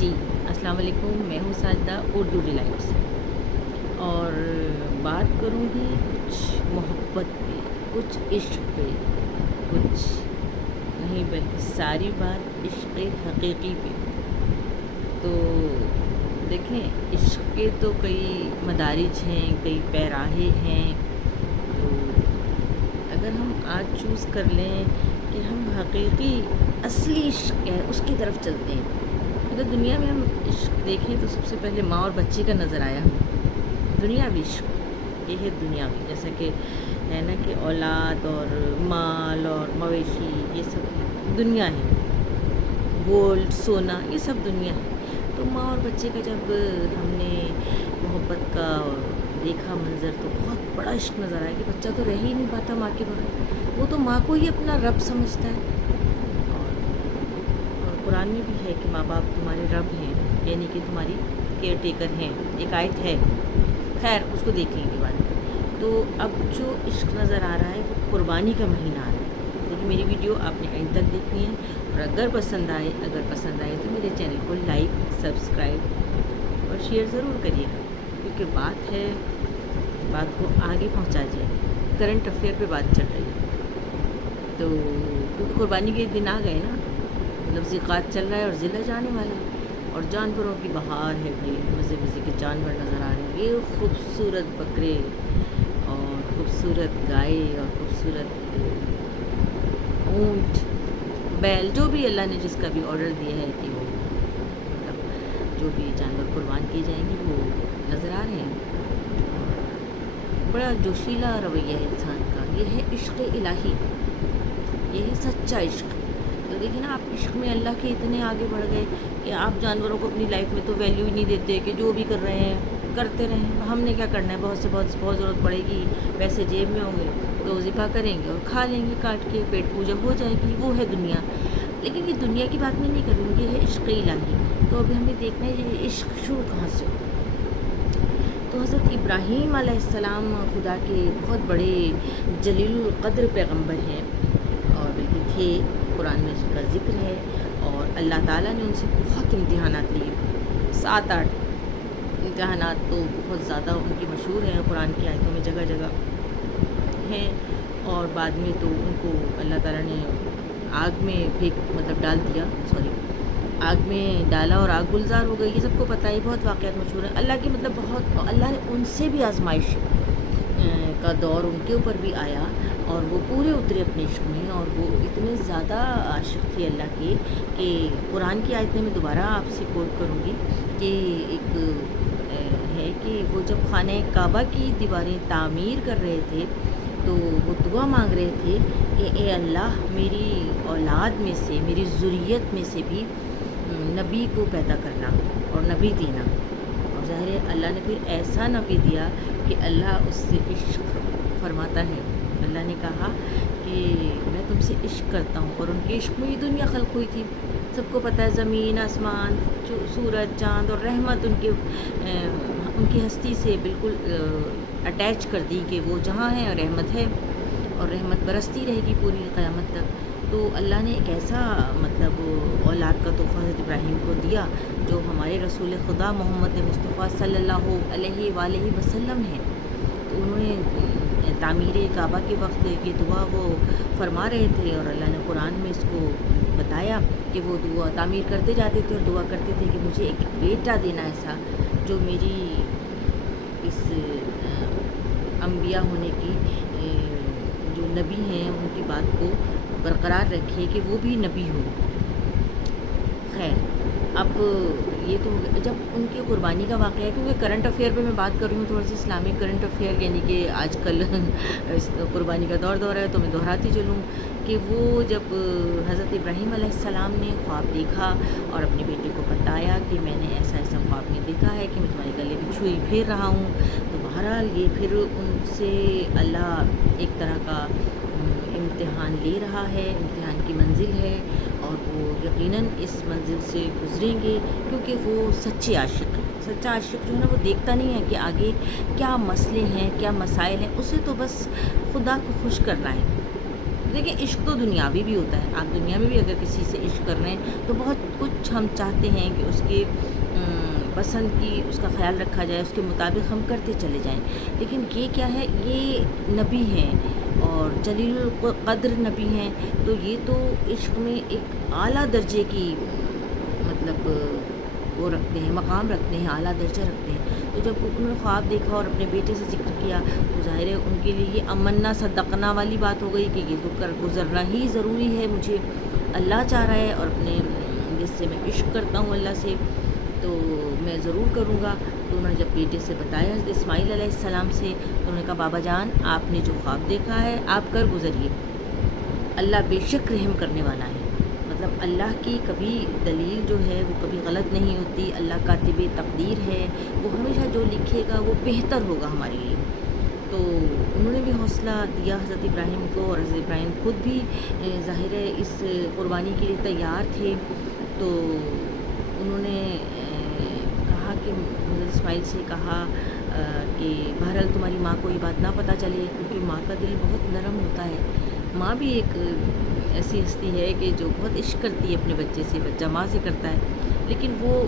جی السلام علیکم، میں ہوں ساجدہ اردو ڈیلائٹ سے، اور بات کروں گی کچھ محبت پہ، کچھ عشق پہ، کچھ نہیں بلکہ ساری بات عشق حقیقی پہ۔ تو دیکھیں، عشق کے تو کئی مدارج ہیں، کئی پیراہے ہیں۔ تو اگر ہم آج چوز کر لیں کہ ہم حقیقی اصلی عشق ہے اس کی طرف چلتے ہیں، اگر دنیا میں ہم عشق دیکھیں تو سب سے پہلے ماں اور بچے کا نظر آیا ہمیں۔ دنیاوی عشق یہ ہے دنیاوی، جیسا کہ ہے نا کہ اولاد اور مال اور مویشی یہ سب دنیا ہے، گولڈ سونا یہ سب دنیا ہے۔ تو ماں اور بچے کا جب ہم نے محبت کا دیکھا منظر تو بہت بڑا عشق نظر آیا کہ بچہ تو رہ ہی نہیں پاتا ماں کے بغیر، وہ تو ماں کو ہی اپنا رب سمجھتا ہے۔ اور قرآن میں بھی ہے کہ ماں باپ تمہارے رب ہیں، یعنی کہ تمہاری کیئر ٹیکر ہیں، ایک آیت ہے، خیر اس کو دیکھ لیں گے بعد میں۔ تو اب جو عشق نظر آ رہا ہے وہ قربانی کا مہینہ آ رہا ہے۔ لیکن میری ویڈیو آپ نے اینڈ تک دیکھنی ہے، اور اگر پسند آئے تو میرے چینل کو لائک، سبسکرائب اور شیئر ضرور کریے گا، کیونکہ بات کو آگے پہنچا جائے، کرنٹ افیئر پہ بات چل رہی ہے۔ تو کیونکہ قربانی کے دن آ گئے نا، لفظی قات چل رہا ہے اور ضلع جانے والا ہے، اور جانوروں کی بہار ہے بھائی، مزے مزے کے جانور نظر آ رہے ہیں، یہ خوبصورت بکرے اور خوبصورت گائے اور خوبصورت اونٹ، بیل، جو بھی اللہ نے جس کا بھی آرڈر دیا ہے کہ وہ مطلب جو بھی جانور قربان کیے جائیں گے وہ نظر آ رہے ہیں۔ بڑا جوشیلا رویہ ہے انسان کا، یہ ہے عشق الہی، یہ ہے سچا عشق۔ تو دیکھیں نا، آپ عشق میں اللہ کے اتنے آگے بڑھ گئے کہ آپ جانوروں کو اپنی لائف میں تو ویلیو ہی نہیں دیتے، کہ جو بھی کر رہے ہیں کرتے رہیں، ہم نے کیا کرنا ہے، بہت ضرورت پڑے گی، پیسے جیب میں ہوں گے تو ذبح کریں گے اور کھا لیں گے کاٹ کے، پیٹ پوجا ہو جائے گی، وہ ہے دنیا۔ لیکن یہ دنیا کی بات میں نہیں کر رہی ہوں، یہ ہے عشق الہی۔ تو ابھی ہمیں دیکھنا ہے یہ عشق شروع کہاں سے ہو۔ تو حضرت ابراہیم علیہ السلام خدا کے بہت بڑے جلیل القدر پیغمبر ہیں، اور بلکہ تھے، قرآن میں اس کا ذکر ہے، اور اللہ تعالیٰ نے ان سے بہت امتحانات لیے، 7-8 امتحانات تو بہت زیادہ ان کی مشہور ہیں، قرآن کی آیتوں میں جگہ جگہ ہیں۔ اور بعد میں تو ان کو اللہ تعالیٰ نے آگ میں ڈال دیا، آگ میں ڈالا اور آگ گلزار ہو گئی، یہ سب کو پتہ ہے، بہت واقعات مشہور ہیں۔ اللہ کی اللہ نے ان سے بھی آزمائش کا دور ان کے اوپر بھی آیا، اور وہ پورے اترے اپنے عشق میں، اور وہ اتنے زیادہ عاشق تھے اللہ کے کہ قرآن کی آیت میں دوبارہ آپ سے کوٹ کروں گی کہ ایک ہے کہ وہ جب خانہ کعبہ کی دیواریں تعمیر کر رہے تھے تو وہ دعا مانگ رہے تھے کہ اے اللہ، میری اولاد میں سے، میری ذریت میں سے بھی نبی کو پیدا کرنا اور نبی دینا۔ اور ظاہر ہے اللہ نے پھر ایسا نبی دیا کہ اللہ اس سے عشق فرماتا ہے۔ اللہ نے کہا کہ میں تم سے عشق کرتا ہوں، اور ان کے عشق میں یہ دنیا خلق ہوئی تھی، سب کو پتہ ہے، زمین، آسمان، سورج، چاند، اور رحمت ان کی ہستی سے بالکل اٹیچ کر دی کہ وہ جہاں ہے رحمت ہے، اور رحمت برستی رہے گی پوری قیامت تک۔ تو اللہ نے ایک ایسا اولاد کا تحفہ حضرت ابراہیم کو دیا جو ہمارے رسول خدا محمد مصطفیٰ صلی اللہ علیہ وآلہ وسلم ہیں۔ تو انہوں نے تعمیر کعبہ کے وقت یہ دعا وہ فرما رہے تھے، اور اللہ نے قرآن میں اس کو بتایا کہ وہ دعا تعمیر کرتے جاتے تھے اور دعا کرتے تھے کہ مجھے ایک بیٹا دینا ایسا جو میری اس انبیاء ہونے کی، جو نبی ہیں ان کی بات کو برقرار رکھے کہ وہ بھی نبی ہو۔ خیر، اب یہ تو جب ان کی قربانی کا واقعہ ہے، کیونکہ کرنٹ افیئر پہ میں بات کر رہی ہوں، تھوڑا سا اسلامک کرنٹ افیئر، یعنی کہ آج کل قربانی کا دور ہے، تو میں دہراتی چلوں کہ وہ جب حضرت ابراہیم علیہ السلام نے خواب دیکھا اور اپنے بیٹے کو بتایا کہ میں نے ایسا خواب میں دیکھا ہے کہ میں تمہارے گلے میں چھری پھیر رہا ہوں، تو بہرحال یہ پھر ان سے اللہ ایک طرح کا امتحان لے رہا ہے، امتحان کی منزل ہے، اور وہ یقیناً اس منزل سے گزریں گے، کیونکہ وہ سچے عاشق ہیں۔ سچا عاشق جو ہے نا، وہ دیکھتا نہیں ہے کہ آگے کیا مسئلے ہیں، کیا مسائل ہیں، اسے تو بس خدا کو خوش کرنا ہے، دیکھیں عشق تو دنیاوی بھی ہوتا ہے. آپ دنیا میں بھی اگر کسی سے عشق کر رہے ہیں تو بہت کچھ ہم چاہتے ہیں کہ اس کے پسند کی اس کا خیال رکھا جائے، اس کے مطابق ہم کرتے چلے جائیں. لیکن یہ کیا ہے، یہ نبی ہیں اور جلیل القدر نبی ہیں، تو یہ تو عشق میں ایک اعلیٰ درجے کی مطلب وہ رکھتے ہیں، مقام رکھتے ہیں، اعلیٰ درجہ رکھتے ہیں. تو جب انہوں نے خواب دیکھا اور اپنے بیٹے سے ذکر کیا تو ظاہر ہے ان کے لیے یہ امنا صدقنا والی بات ہو گئی کہ یہ تو کر گزرنا ہی ضروری ہے، مجھے اللہ چاہ رہا ہے اور اپنے جس سے میں عشق کرتا ہوں اللہ سے تو میں ضرور کروں گا. تو انہوں نے جب بیٹے سے بتایا حضرت اسماعیل علیہ السلام سے تو انہوں نے کہا بابا جان آپ نے جو خواب دیکھا ہے آپ کر گزریے، اللہ بے شک رحم کرنے والا ہے. مطلب اللہ کی کبھی دلیل جو ہے وہ کبھی غلط نہیں ہوتی، اللہ کاتب تقدیر ہے، وہ ہمیشہ جو لکھے گا وہ بہتر ہوگا ہمارے لیے. تو انہوں نے بھی حوصلہ دیا حضرت ابراہیم کو، اور حضرت ابراہیم خود بھی ظاہر ہے اس قربانی کے لیے تیار تھے. تو انہوں نے کہا کہ حضرت اسماعیل سے کہا کہ بہرحال تمہاری ماں کو یہ بات نہ پتہ چلے، کیونکہ ماں کا دل بہت نرم ہوتا ہے. ماں بھی ایک ایسی ہستی ہے کہ جو بہت عشق کرتی ہے اپنے بچے سے، بچہ ماں سے کرتا ہے، لیکن وہ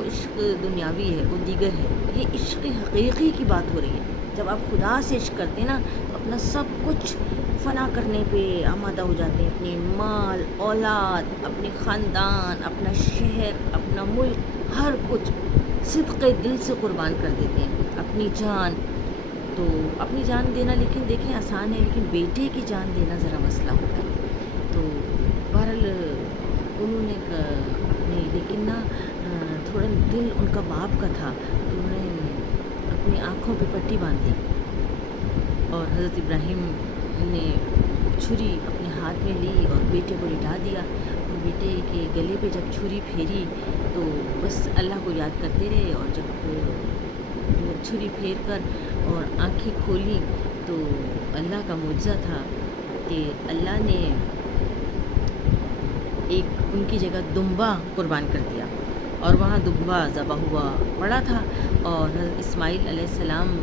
عشق دنیاوی ہے، وہ دیگر ہے. یہ عشق حقیقی کی بات ہو رہی ہے. جب آپ خدا سے عشق کرتے ہیں نا تو اپنا سب کچھ فنا کرنے پہ آمادہ ہو جاتے ہیں، اپنی مال اولاد، اپنے خاندان، اپنا شہر، اپنا ملک، ہر کچھ صدق دل سے قربان کر دیتے ہیں، اپنی جان. تو اپنی جان دینا لیکن دیکھیں آسان ہے، لیکن بیٹے کی جان دینا ذرا مسئلہ ہوتا ہے. تو بہرحال انہوں نے اپنے لیکن نا تھوڑا دل ان کا باپ کا تھا، تو انہوں نے اپنی آنکھوں پہ پٹی باندھی اور حضرت ابراہیم نے چھری اپنے ہاتھ میں لی اور بیٹے کو لٹا دیا. اور بیٹے کے گلے پہ جب چھری پھیری تو بس اللہ کو یاد کرتے رہے، اور جب چھری پھیر کر اور آنکھیں کھولی تو اللہ کا معجزہ تھا کہ اللہ نے ایک ان کی جگہ دمبا قربان کر دیا، اور وہاں دمبا ذبح ہوا پڑا تھا، اور حضرت اسماعیل علیہ السلام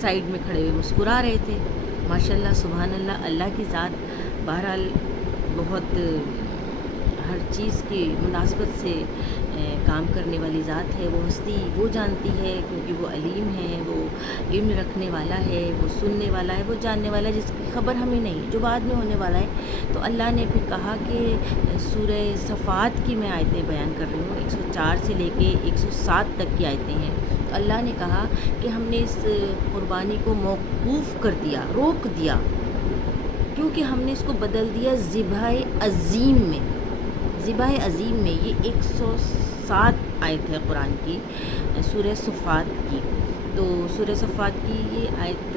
سائیڈ میں کھڑے ہوئے مسکرا رہے تھے. ماشاءاللہ سبحان اللہ، اللہ کی ذات بہرحال بہت ہر چیز کی مناسبت سے کام کرنے والی ذات ہے. وہ ہستی وہ جانتی ہے کیونکہ وہ علیم ہے، وہ علم رکھنے والا ہے، وہ سننے والا ہے، وہ جاننے والا ہے، جس کی خبر ہمیں نہیں، جو بعد میں ہونے والا ہے. تو اللہ نے پھر کہا کہ سورہ صفات کی میں آیتیں بیان کر رہی ہوں، 104 سے لے کے 107 تک کی آیتیں ہیں. تو اللہ نے کہا کہ ہم نے اس قربانی کو موقوف کر دیا، روک دیا، کیونکہ ہم نے اس کو بدل دیا ذبح عظیم میں. ذبح عظیم میں یہ 107 آیت ہے قرآن کی، سورہ صفات کی. تو سورہ صفات کی یہ آیت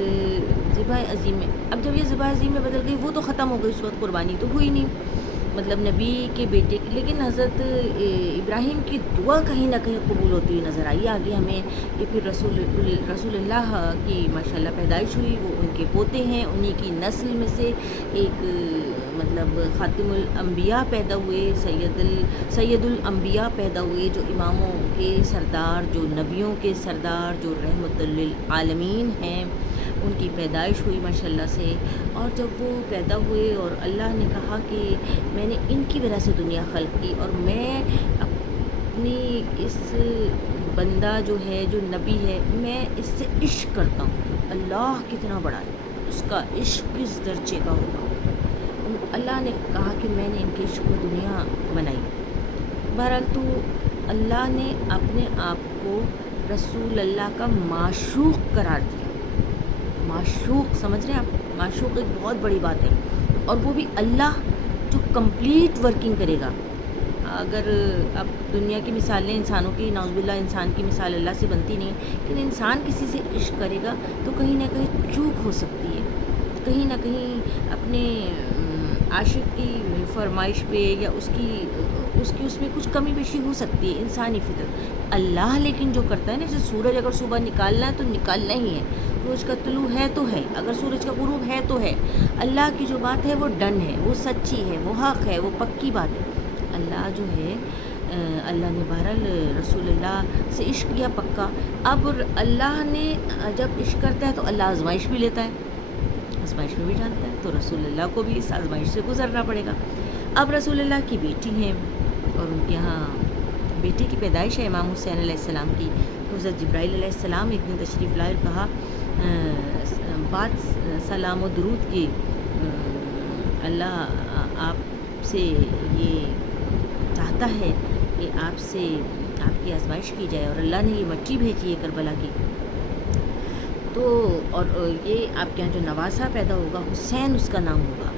ذبح عظیم میں، اب جب یہ ذبح عظیم میں بدل گئی وہ تو ختم ہو گئی، اس وقت قربانی تو ہوئی نہیں، مطلب نبی کے بیٹے کی. لیکن حضرت ابراہیم کی دعا کہیں نہ کہیں قبول ہوتی ہوئی نظر آئی آگے ہمیں کہ پھر رسول اللہ کی ماشاءاللہ پیدائش ہوئی. وہ ان کے پوتے ہیں، انہی کی نسل میں سے ایک مطلب خاتم الانبیاء پیدا ہوئے، سید الانبیاء پیدا ہوئے، جو اماموں کے سردار، جو نبیوں کے سردار، جو رحمت للعالمین ہیں، ان کی پیدائش ہوئی ماشاءاللہ سے. اور جب وہ پیدا ہوئے اور اللہ نے کہا کہ میں نے ان کی وجہ سے دنیا خلق کی، اور میں اپنی اس بندہ جو ہے، جو نبی ہے، میں اس سے عشق کرتا ہوں. اللہ کتنا بڑا ہے، اس کا عشق کس درجے کا ہوگا. اللہ نے کہا کہ میں نے ان کے عشق کو دنیا بنائی. بہرحال تو اللہ نے اپنے آپ کو رسول اللہ کا معشوق قرار دیا. معشوق سمجھ رہے ہیں آپ؟ معشوق ایک بہت بڑی بات ہے، اور وہ بھی اللہ جو کمپلیٹ ورکنگ کرے گا. اگر اب دنیا کی مثالیں انسانوں کی، نعوذ باللہ انسان کی مثال اللہ سے بنتی نہیں، لیکن انسان کسی سے عشق کرے گا تو کہیں نہ کہیں چوک ہو سکتی ہے، کہیں نہ کہیں اپنے عاشق کی فرمائش پہ یا اس میں کچھ کمی بیشی ہو سکتی ہے، انسانی فطرت. اللہ لیکن جو کرتا ہے نا، جیسے سورج اگر صبح نکالنا ہے تو نکالنا ہی ہے، سورج کا طلوع ہے تو ہے، اگر سورج کا غروب ہے تو ہے. اللہ کی جو بات ہے وہ ڈن ہے، وہ سچی ہے، وہ حق ہے، وہ پکی بات ہے. اللہ جو ہے اللہ نے بہرحال رسول اللہ سے عشق کیا پکا. اب اللہ نے جب عشق کرتا ہے تو اللہ آزمائش بھی لیتا ہے. آزمائش میں بھی ڈالتا ہے، تو رسول اللہ کو بھی اس آزمائش سے گزرنا پڑے گا۔ اب رسول اللہ کی بیٹی ہیں اور ان کے یہاں بیٹی کی پیدائش ہے امام حسین علیہ السلام کی، تو حضرت جبرائیل علیہ السلام ایک دن تشریف لائے اور کہا بات سلام و درود کی اللہ آپ سے یہ چاہتا ہے کہ آپ سے آپ کی آزمائش کی جائے، اور اللہ نے یہ مٹی بھیجی ہے کربلا کی، تو اور یہ آپ کے یہاں جو نواسا پیدا ہوگا حسین اس کا نام ہوگا،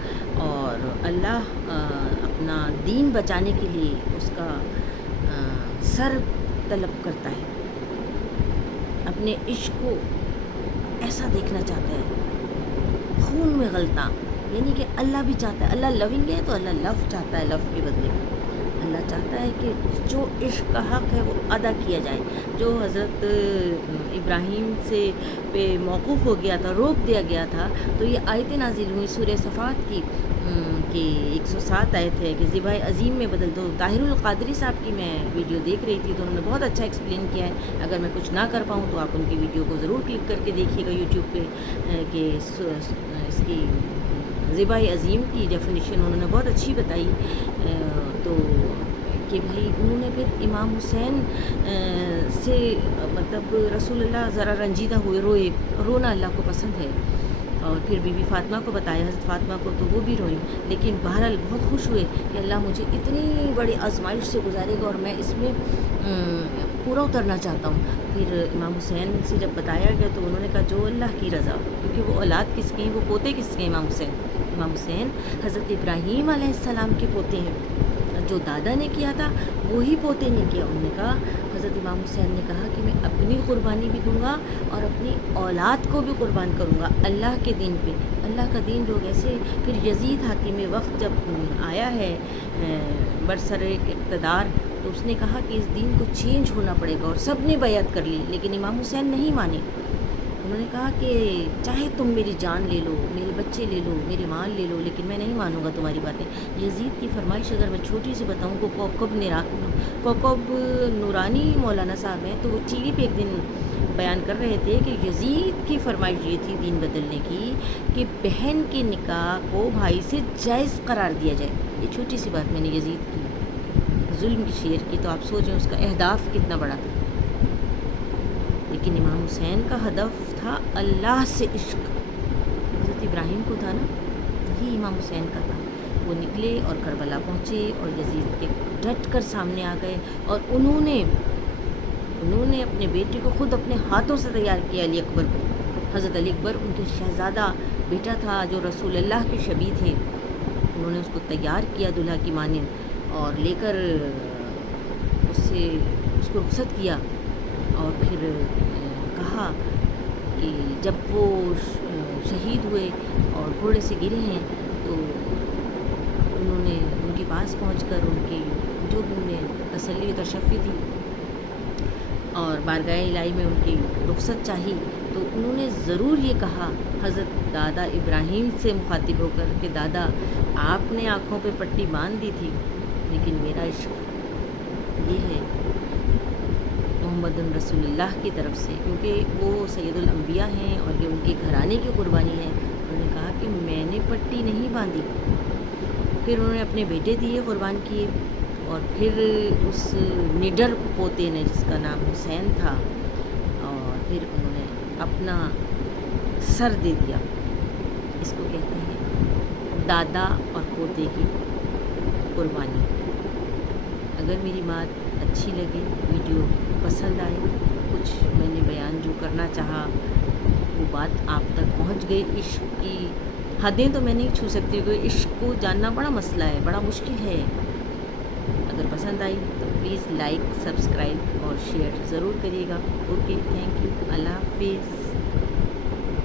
اور اللہ اپنا دین بچانے کے لیے اس کا سر طلب کرتا ہے، اپنے عشق کو ایسا دیکھنا چاہتا ہے خون میں غلطاں، یعنی کہ اللہ بھی چاہتا ہے، اللہ لونگ ہے تو اللہ لو چاہتا ہے، لو کے بدلے میں اللہ چاہتا ہے کہ جو عشق کا حق ہے وہ ادا کیا جائے، جو حضرت ابراہیم سے پہ موقوف ہو گیا تھا، روک دیا گیا تھا، تو یہ آیتیں نازل ہوئی سورہ صفات کی کہ 107 آیت ہے کہ ذبح عظیم میں بدل دو۔ طاہر القادری صاحب کی میں ویڈیو دیکھ رہی تھی تو انہوں نے بہت اچھا ایکسپلین کیا ہے، اگر میں کچھ نہ کر پاؤں تو آپ ان کی ویڈیو کو ضرور کلک کر کے دیکھیے گا یوٹیوب پہ کہ اس کی ذبح عظیم کی ڈیفینیشن انہوں نے بہت اچھی بتائی، تو کہ بھائی انہوں نے پھر امام حسین سے مطلب رسول اللہ ذرا رنجیدہ ہوئے، روئے، رونا اللہ کو پسند ہے، اور پھر بی بی فاطمہ کو بتایا، حضرت فاطمہ کو، تو وہ بھی روئیں، لیکن بہرحال بہت خوش ہوئے کہ اللہ مجھے اتنی بڑی آزمائش سے گزارے گا اور میں اس میں پورا اترنا چاہتا ہوں۔ پھر امام حسین سے جب بتایا گیا تو انہوں نے کہا جو اللہ کی رضا، کیونکہ وہ اولاد کس کے ہیں، وہ پوتے کس کے ہیں، امام حسین حضرت ابراہیم علیہ السلام کے پوتے ہیں، جو دادا نے کیا تھا وہی پوتے نے کیا۔ انہوں نے کہا، حضرت امام حسین نے کہا کہ میں اپنی قربانی بھی دوں گا اور اپنی اولاد کو بھی قربان کروں گا اللہ کے دین پہ، اللہ کا دین لوگ ایسے۔ پھر یزید حاکم وقت جب آیا ہے برسر اقتدار، تو اس نے کہا کہ اس دین کو چینج ہونا پڑے گا، اور سب نے بیعت کر لی، لیکن امام حسین نہیں مانے۔ انہوں نے کہا کہ چاہے تم میری جان لے لو، میرے بچے لے لو، میرے مال لے لو، لیکن میں نہیں مانوں گا تمہاری باتیں۔ یزید کی فرمائش اگر میں چھوٹی سی بتاؤں کو کوکب نورانی مولانا صاحب ہیں، تو وہ ٹی وی پہ ایک دن بیان کر رہے تھے کہ یزید کی فرمائش یہ تھی دین بدلنے کی کہ بہن کے نکاح کو بھائی سے جائز قرار دیا جائے۔ یہ چھوٹی سی بات میں نے یزید کی ظلم کی شیئر کی، تو آپ سوچیں اس کا اہداف کتنا بڑا تھا۔ لیکن امام حسین کا ہدف تھا اللہ سے عشق، حضرت ابراہیم کو تھا نا، وہی امام حسین کا تھا۔ وہ نکلے اور کربلا پہنچے اور یزید کے ڈٹ کر سامنے آ گئے، اور انہوں نے اپنے بیٹے کو خود اپنے ہاتھوں سے تیار کیا، علی اکبر کو، حضرت علی اکبر ان کے شہزادہ بیٹا تھا جو رسول اللہ کے شبیہ تھے، انہوں نے اس کو تیار کیا دلہا کی مانند، اور لے کر اس کو رخصت کیا، اور پھر کہا کہ جب وہ شہید ہوئے اور گھوڑے سے گرے ہیں تو انہوں نے ان کے پاس پہنچ کر ان کی جو بھی انہیں تسلی و تشفی تھی اور بارگاہ الہی میں ان کی رخصت چاہی، تو انہوں نے ضرور یہ کہا حضرت دادا ابراہیم سے مخاطب ہو کر کہ دادا آپ نے آنکھوں پہ پٹی باندھ دی تھی، لیکن میرا عشق یہ ہے محمد رسول اللہ کی طرف سے، کیونکہ وہ سید الانبیاء ہیں اور یہ ان کے گھرانے کی قربانی ہے۔ انہوں نے کہا کہ میں نے پٹی نہیں باندھی۔ پھر انہوں نے اپنے بیٹے دیے، قربان کیے، اور پھر اس نڈر پوتے نے جس کا نام حسین تھا، اور پھر انہوں نے اپنا سر دے دیا۔ اس کو کہتے ہیں دادا اور پوتے کی قربانی۔ اگر میری بات اچھی لگے، ویڈیو پسند آئے، کچھ میں نے بیان جو کرنا چاہا وہ بات آپ تک پہنچ گئی، عشق کی حدیں تو میں نہیں چھو سکتی کیونکہ عشق کو جاننا بڑا مسئلہ ہے، بڑا مشکل ہے۔ اگر پسند آئی تو پلیز لائک، سبسکرائب اور شیئر ضرور کریے گا۔ اوکے، تھینک یو، اللہ حافظ۔